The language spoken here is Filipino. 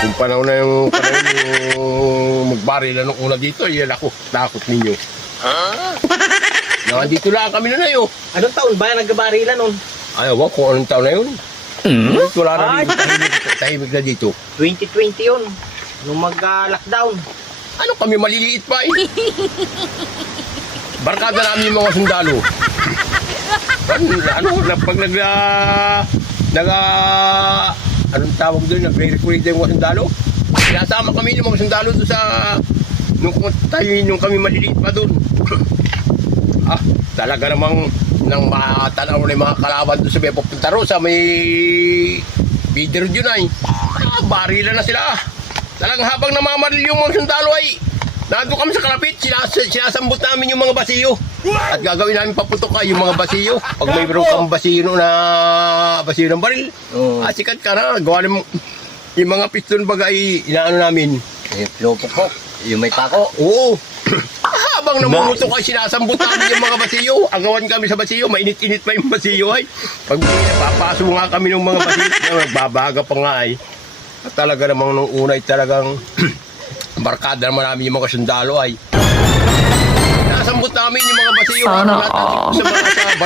Kung panahon na yung magbarilan ng una dito, yan ako, takot ninyo. Nandito lang kami na yun. Anong taon ba nagkabarila nun? Ayaw ba kung anong taon na yun? Wala na dito, tahimik na dito. 2020 yun. Nung mag-lockdown. Ano kami maliliit pa eh? Barkada namin yung mga sundalo. Anong tawag doon? Nagre-recruit yung mga sundalo? Sinasama kami yung mga sundalo doon sa... Nung kami maliliit pa doon. Talaga namang nang matanaw na yung mga kalaban doon sa Bepok Pintaro sa may Peter yun ay. Barila na sila. Talagang habang namamaril yung mga sundalo ay nandun kami sa kalapit, sinasambot namin yung mga basiyo. At gagawin namin paputok yung mga basiyo. Pag mayroon kang basiyo ng baril, sikat ka na. Gawa naman yung mga piston bagay, inaano namin. Pinupukpok. Yung may pako. Oo. Habang namumutok ay sinasambot namin yung mga basiyo. Agawan kami sa basiyo, mainit-init pa yung basiyo ay. Pag napapaso nga kami ng mga basiyo, nagbabaga pa nga ay. At talaga namang nung una ay talagang barkada naman namin yung mga sundalo ay. Nasambot namin yung mga basiyo. Sa mga sa baril.